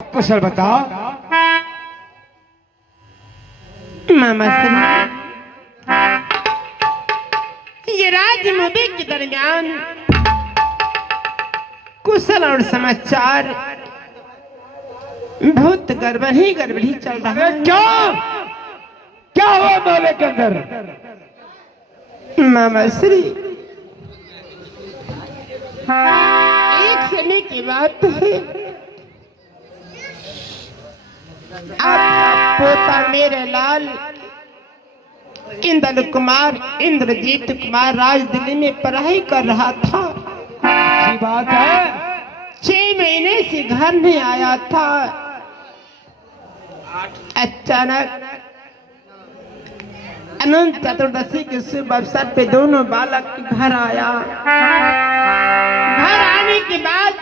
कुशल बताओ। मामा श्री, ये राजमुद्दे के दरमियान कुशल और समाचार बहुत गड़बड़ी चल रहा है। क्या क्या हुआ मोहल्ले के अंदर? मामा श्री, एक समय की बात है, आपका पोता मेरे लाल इंद्रजीत कुमार राज दिल्ली में पढ़ाई कर रहा था। अच्छी बात है। 6 महीने से घर नहीं आया था। अचानक अनंत चतुर्दशी के शुभ अवसर पे दोनों बालक घर आया। घर आने के बाद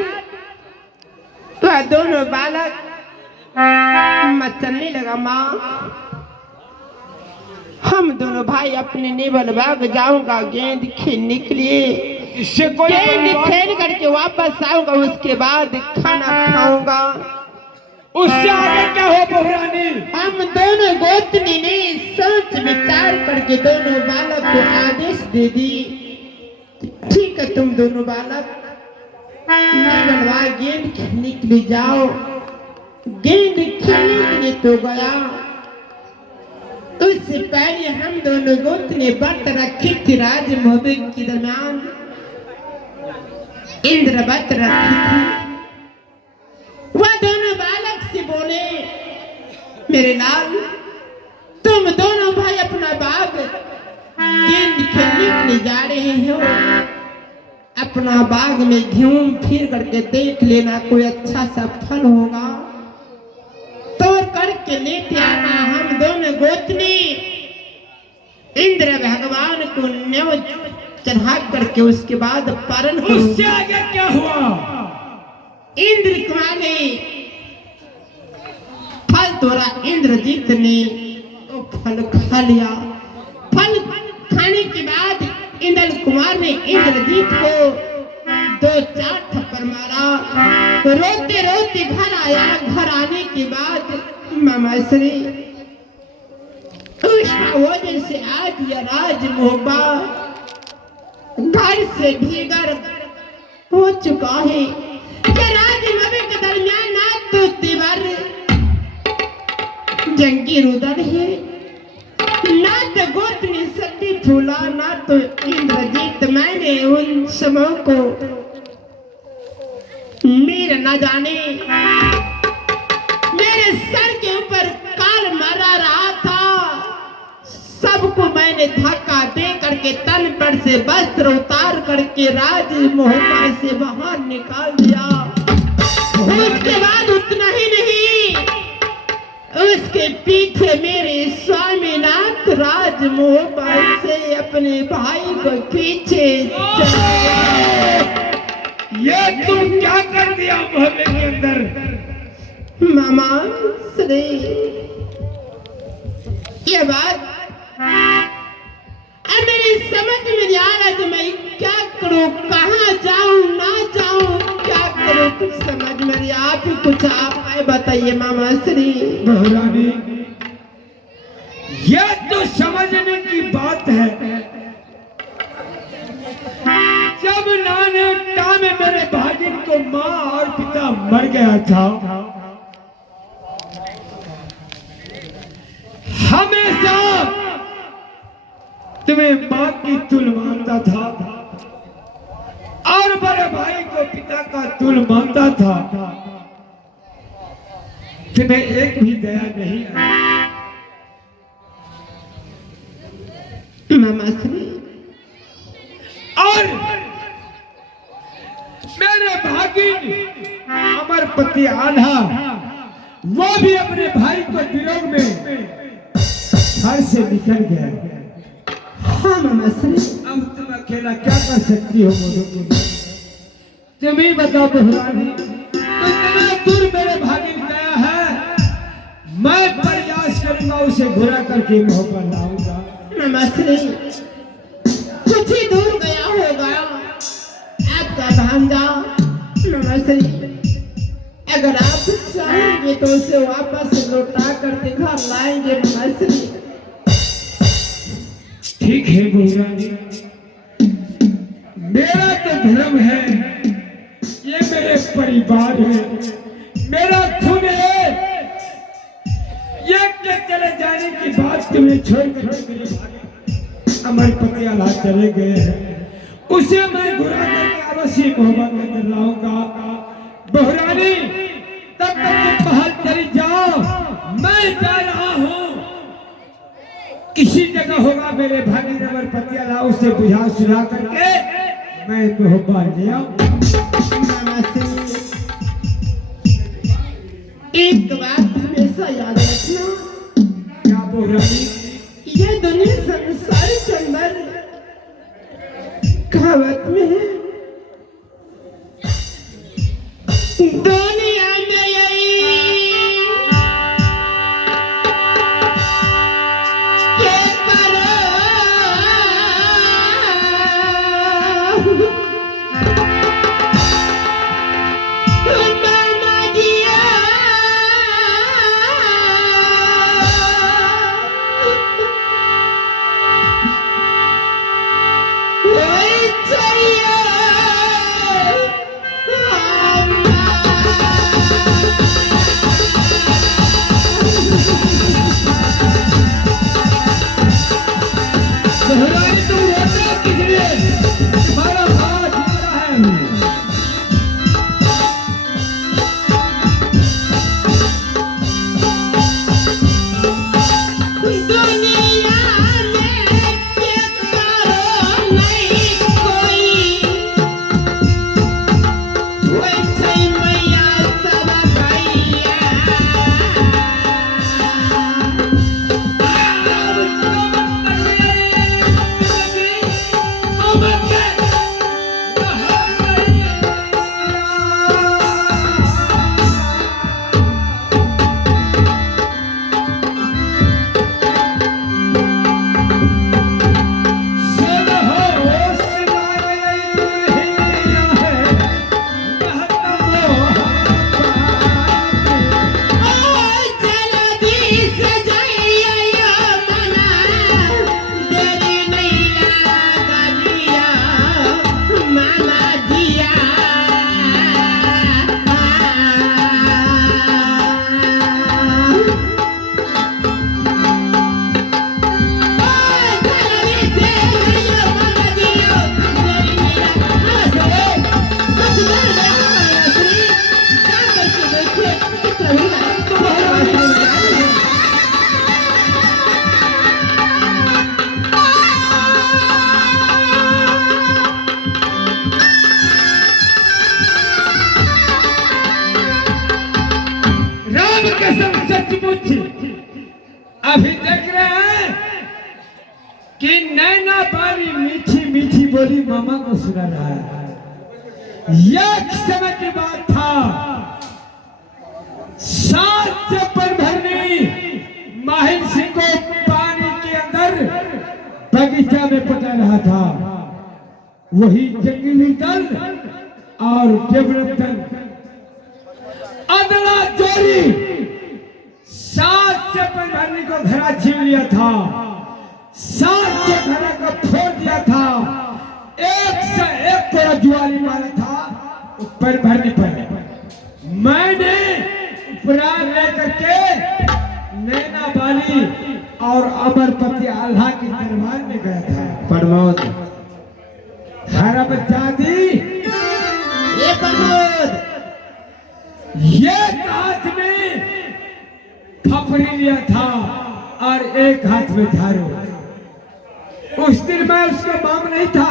वह दोनों बालक मचलने लगा। माँ, हम दोनों भाई अपने नेवल बाग जाऊंगा गेंद खेलने के लिए। इससे कोई गेंद खेल करके वापस आऊंगा, उसके बाद खाना खाऊंगा। उससे आगे क्या हो बहुरानी? हम दोनों गोतनी ने सोच विचार करके दोनों बालक को आदेश दे दी, ठीक है तुम दोनों बालक नेवल बाग गेंद खेलने के लिए जाओ। गेंद खेलने के लिए तो गया, उससे पहले हम दोनों गोत ने व्रत रखी थी। राज मोहब्बे के दरमियान इंद्र व्रत रखी थी। वह दोनों बालक से बोले, मेरे लाल, तुम दोनों भाई अपना बाग गेंद खेलने के लिए जा रहे हो, अपना बाग में घूम फिर करके देख लेना, कोई अच्छा सा फल होगा तोड़ करके लेते आना। हम दोनों गोतनी इंद्र भगवान को न्योत चढ़ा करके उसके बाद पारण करूंगा। उससे आगे क्या हुआ? इंद्र कुमार ने फल तोड़ा, इंद्रजीत ने वो फल खा लिया। फल खाने के बाद इंद्र कुमार ने इंद्रजीत को 2-4 थप्पड़ मारा। रोते रोते घर आया। घर आने के बाद मामा श्री, उस वजह से आज यह राज मोहब्बा घर से भीगर हो चुका है। ये राज मोहब्बे के दरमियान ना तो दीवार जंगी रुदन है, ना तो गोतनी सती फूला, ना तो इंद्रजीत। मैंने उन समय को मेरे न जाने मेरे सर के ऊपर काल मरा रहा था। सबको मैंने धक्का दे करके तन पर से वस्त्र उतार करके राज मोहब्बा से बाहर निकाल दिया। उसके बाद उतना ही नहीं, उसके पीछे मेरे स्वामीनाथ राज मोहब्बा से अपने भाई को पीछे ये तुम क्या कर दिया मोहल्ले के अंदर? मामा श्री, ये बात अब मेरी समझ में नहीं आ रहा कि मैं क्या करूं, कहाँ जाऊं ना जाऊं, क्या करूं कुछ समझ में नहीं। आप ही कुछ आप बताइए मामा श्री। बहुरानी, ये तो समझने की बात है। जब नाने टाइम में मेरे भागिन को माँ और पिता मर गया था, हमेशा तुम्हें माँ की तुल मानता था और बड़े भाई को पिता का तुल मानता था। तुम्हें एक भी दया नहीं आई। मामा श्री, और मेरे भागिन अमरपति आल्हा, वो भी अपने भाई को वियोग में घर से निकल गया। हाँ मामा श्री, अब तुम अकेला क्या कर सकती हो? तुम ही बताओ बहुरानी, कितना दूर मेरे भागिन गया है। मैं प्रयास करूंगा उसे घुरा करके मुंह पर लाऊंगा। मामा श्री, कुछ ही दूर गया होगा आपका भांजा। मामा श्री, अगर आप चाहेंगे तो उसे वापस लौटा कर दिखा लाएंगे महाश्री। ठीक है बहुरानी, मेरा तो धर्म है, ये मेरे परिवार है, मेरा खून है। ये के चले जाने की बात तुम्हें छोड़कर मेरे भाई अमर पटियाला चले गए हैं, उसे मैं बुरा करके अवश्य मोहब्बत में लाऊंगा। बहुरानी तब तक तुम बाहर चली जाओ, मैं जा रहा हूँ। किसी जगह होगा मेरे भागी अमर पटियाला, उसे बुझा सुझा करके मैं मोहब्बत ले आऊं। एक बात हमेशा याद रखना, क्या बहुरानी? ये दुनिया संसार के अंदर कहावत में है, दुनिया में यही के करो मामा जिया वही चाहिए बहुरानी तुम रोते हो किस लिए? तुम्हारा हाथ मारा है हमने। दुनिया में के करो नहीं कोई, वही छै मैया सब भैया। राम कसम सचमुच अभी देख रहे हैं कि नैना बाली मीठी मीठी बोली मामा को सुना रहा है। एक समय की बात था, सात चप्पल भरनी माहिर सिंह को पानी के अंदर बगीचा में पटा रहा था। वही जंगली दल और देवरतन अदला जोड़ी सात चप्पल भरनी को घड़ा छीन लिया था, सात चप्पल को फोड़ दिया था, एक से एक कोड़ा जुआली मारा था ऊपर भरने पर। मैंने उपरान लेकर के नैना बाली और अमरपति अल्लाह के दरबार में गया था। प्रमोद, हरम जादी ये प्रमोद, एक हाथ में खपरी लिया था और एक हाथ में झाड़ू। उस दिन मैं उसका माम नहीं था,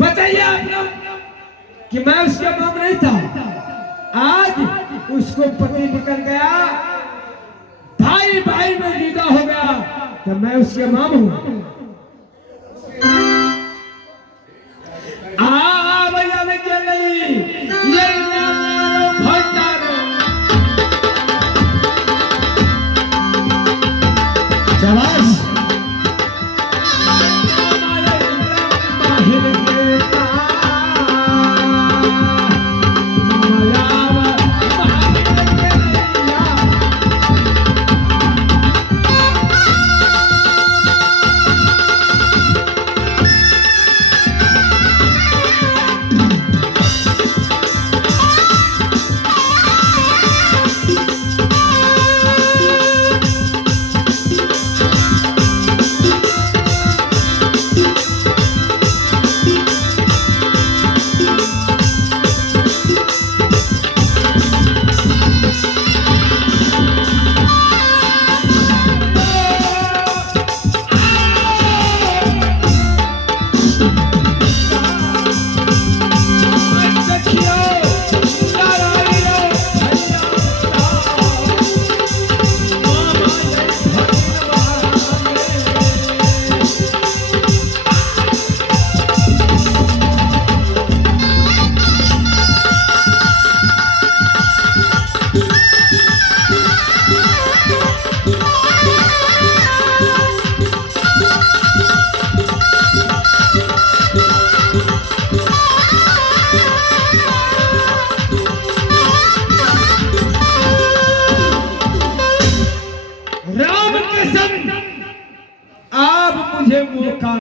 बताइए आप लोग कि मैं उसका माम नहीं था। आज उसको पति निकल गया, भाई भाई में जुदा हो गया, तो मैं उसके माम हूं।